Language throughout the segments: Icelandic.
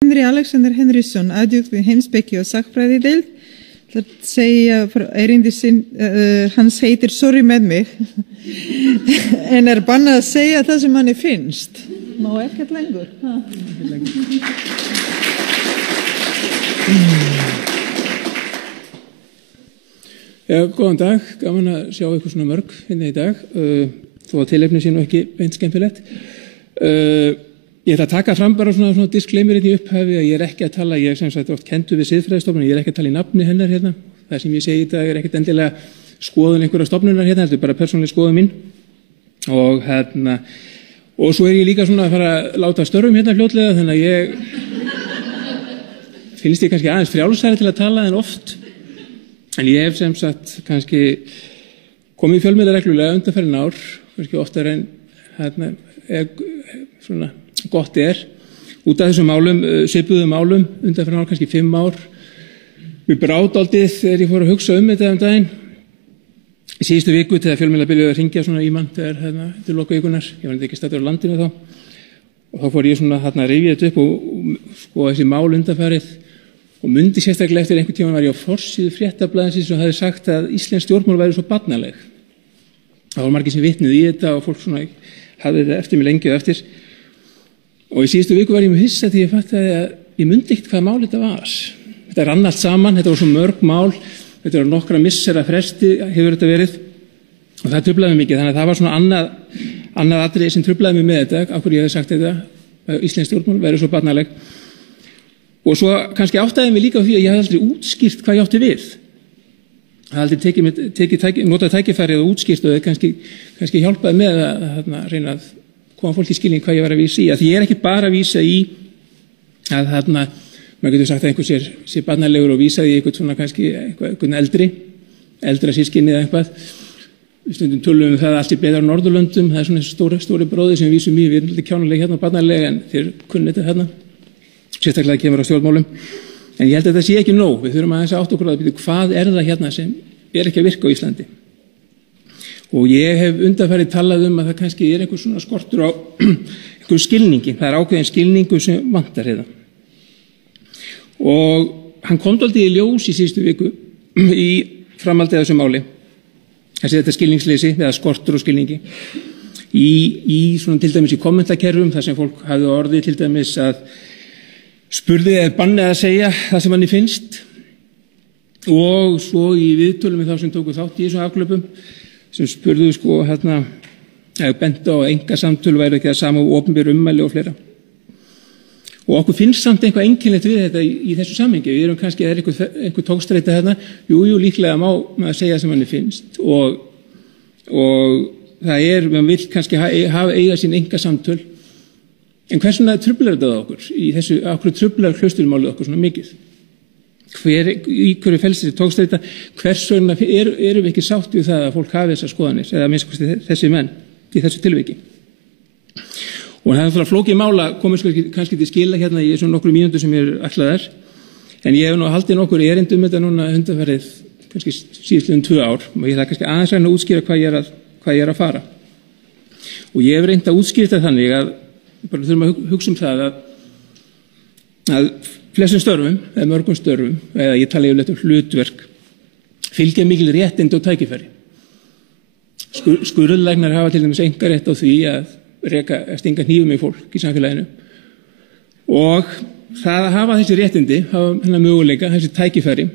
Henry Alexander Henriksson, adjunkt við heimspeki og sagnfræðideild, ætlar að segja erindi sinn, hans heitir Sorry með mig, en bannað að segja það sem manni finnst. Má ekkert lengur. Já, góðan dag, gaman að sjá ykkur svona mörg hérna í dag, þó að tilefni sé nú ekki beint skemmtilegt. Ég ætla að taka fram bara svona disclaimer í upphafi að ég ekki að tala, ég sem sagt oft kenndur við siðfræðistofnun, ég ekki að tala í nafni hennar hérna. Það sem ég segi í dag ekkert endilega skoðun einhverja stofnunar hérna, þetta bara persónuleg skoðun mín. Og svo ég líka svona að fara að láta störfum hérna fljótlega, þannig að ég finnst ég kannski aðeins frjálsari til að tala en oft. En ég hef sem sagt kannski komið í fjölmiðla reglulega undanfarin ár, kannski oftar en svona gott út af þessum málum, svipuðum málum, undanfarin ár kannski 5 ár. Mér brá dálítið þegar ég fór að hugsa þetta daginn. Í síðustu viku þegar fjölmiðla byrjuðu að hringja svona í mann þegar til loka vikunar, ég var ekki staddur á landinu þá, og þá fór ég svona að rifja þetta upp og sko þessi mál undanfarið. Og mundi sérstaklega eftir einhvern tíma var ég á forsíðu Fréttablaðsins og hafði sagt að íslensk stjórnmál væri svo barnaleg. Það var margir sem vitnuðu í þetta og fólk svona hafði þetta eftir mig lengi og eftir. Og í síðustu viku var ég með hissa því ég fattaði að ég mundi ekkert hvað mál þetta var. Þetta rann allt saman, þetta var svo mörg mál, þetta var nokkra missera fresti hefur þetta verið og það truflaði mig mikið. Þannig að það var svona annað atriði sem truflaði mig með þetta, af hverju ég hefði sagt þetta, að íslensk stjórnmál væri svo barnaleg. Og svo kannski áttaði mig líka á því að ég hafði aldrei útskýrt hvað ég átti við. Það hafði aldrei notað tækifærið og útskýrt og kannski hjálpaði með að reyna að koma fólki í skilning hvað ég var að vísa í. Að því ég ekki bara að vísa í að maður getur sagt að einhver sé barnalegur og vísaði í einhvern svona kannski einhvern eldra sískinni eða eitthvað. Við stundum tölum það allt í betra á Norðurlöndum, það svona stóri bróði sem við vísum í, við erum kjánulega hérna barnalega en þeir kunni þetta hérna. Sérstaklega kemur á stjórnmálum. En ég held að þetta sé ekki nóg. Við þurfum aðeins að átta okkur að byrja hvað það hérna sem ekki að virka á Íslandi. Og ég hef undanfarið talað að það kannski einhver svona skortur á einhver skilningi. Það ákveðin skilningu sem vantar hérna. Og hann kom dálítið í ljós í síðustu viku í framhaldið af þessu máli. Þetta skilningsleysi eða skortur og skilningi. Í svona til dæmis í kommentakerfum þar sem fólk hafði orðið til dæmis að spurði bannið að segja það sem manni finnst og svo í viðtölum við þá sem tóku þátt í þessum afglöpum sem spurðu bent á að einkasamtöl væri ekki það sama og opinber ummæli og fleira. Og okkur finnst samt eitthvað einkennilegt við þetta í þessu samhengi. Við erum kannski einhver tókstreita hérna, jú, líklega má maður segja sem manni finnst og það mann vill kannski eiga sín einkasamtöl. En hversuna truflar þetta okkur? Í þessu okkur truflar klausturmálið okkur svona mikið? Í hverju felst þessi tókstreita? Hversuna erum við ekki sátt við það að fólk hafi þessar skoðanir eða minnst þessi menn í þessu tilviki? Og það er flókið mála komið kannski til skila hérna í svona nokkru mínútur sem ég ætlaðar. En ég hef nú haldið nokkur erindum þetta núna undanfarið kannski síðastliðin 2 ár og ég ætla kannski aðeins að útskýra hvað ég er að fara. Og ég hef reynt að útskýra þetta þannig að bara þurfum að hugsa það að flestum störfum eða mörgum störfum, eða ég tala yfirleitt hlutverk, fylgja mikil réttindi og tækifæri. Skurðlæknar hafa til dæmis einkarétt á því að stinga hnífum í fólk í samfélaginu og það að hafa þessi réttindi, hafa hennar möguleika, þessi tækifæri,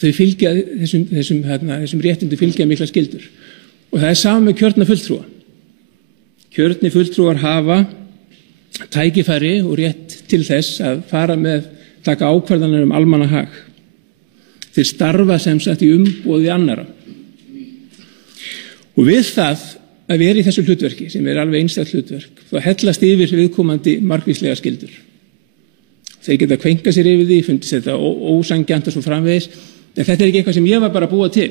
þau fylgja þessum réttindi fylgja mikla skyldur og það sama með kjörna fulltrúa. Kjörni fulltrúar hafa tækifæri og rétt til þess að fara með taka ákvarðanir almannahag. Þeir starfa sem sagt í umboði annarra. Og við það að vera í þessu hlutverki sem alveg einstakt hlutverk, þá hellast yfir viðkomandi margvíslega skyldur. Þeir geta kveinka sér yfir því, fundist þetta ósanngjarnt og svo framvegis, en þetta ekki eitthvað sem ég var bara að búa til.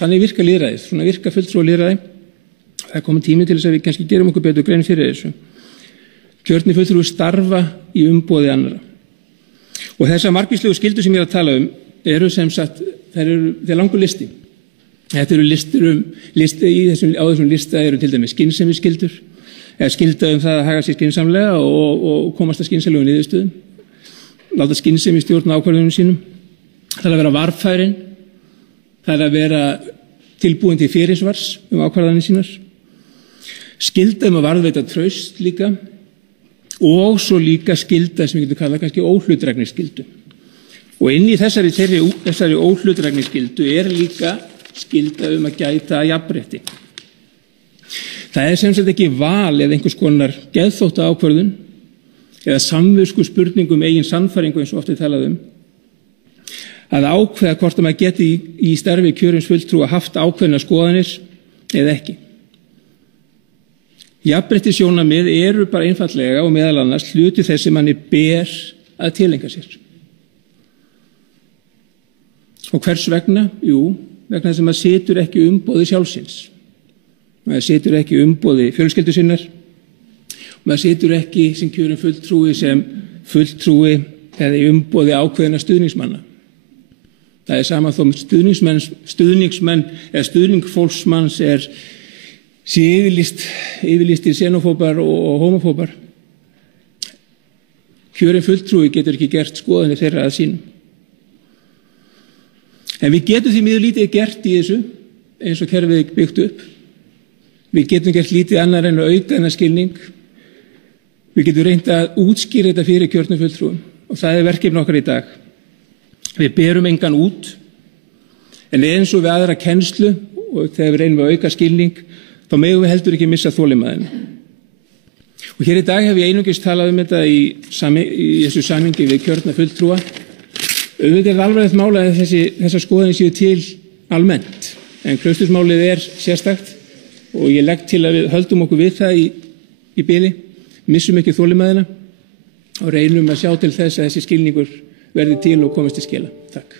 Þannig virka lýðræðið, svona virka fulltrúa lýðræði. Það komið tími til þess að við kannski gerum okkur betur grein fyrir þessu. Kjörni fulltrúar starfa í umboði annarra. Og þessar margvíslegu skyldur sem ég er að tala eru sem sagt, þeir langur listi. Þetta eru listur á þessum lista eru til dæmis skynsemisskyldur, eða skylda það að haga sér skynsamlega og komast að skynsamlegum niðurstöðum, láta skynsemi stjórna ákvörðunum sínum. Það er að vera varfærin, það er að vera tilbúin til fyrirsvars ákvarðanir sínar, skylda að varðveita traust líka og svo líka skylda sem við getum kallað kannski óhlutdrægnisskyldu. Og inn í þessari óhlutdrægnisskyldu er líka skylda að gæta jafnrétti. Það er sem sagt ekki val eða einhvers konar geðþótta ákvörðun eða samvisku spurningum eigin sannfæringu eins og oft er talað að ákveða hvort að maður geti í starfi kjörins fulltrúa haft ákveðna skoðanir eða ekki. Jafnréttissjónarmið eru bara einfaldlega og meðal annars hluti þess sem manni ber að tileinka sér. Og hvers vegna? Jú, vegna þess að maður situr ekki umboði sjálfsins. Maður situr ekki umboði fjölskyldu sinnar. Maður situr ekki sem kjörinn fulltrúi eða umboði ákveðina stuðningsmanna. Það er sama þó stuðningsmenn eða stuðningsfólksmanns sé yfirlýstir xenófóbar og homófóbar. Kjörinn fulltrúi getur ekki gert skoðanir þeirra að sínum. En við getum því miður lítið gert í þessu eins og kerfið er byggt upp. Við getum gert lítið annar en að auka þennan skilning. Við getum reynt að útskýra þetta fyrir kjörnum fulltrúum og það er verkefni okkar í dag. Við berum engan út en eins og við aðra kennslu og þegar við reynum að auka skilning þá megum við heldur ekki missa þolinmæðina. Og hér í dag hef ég einungis talað þetta í þessu samhengi við kjörna fulltrúa. Auðvitað er alvarlegt mál að þessar skoðanir séu til almennt, en klaustursmálið er sérstakt og ég legg til að við höldum okkur við það í bili, missum ekki þolinmæðina og reynum að sjá til þess að þessi skilningur verði til og komist til skila. Takk.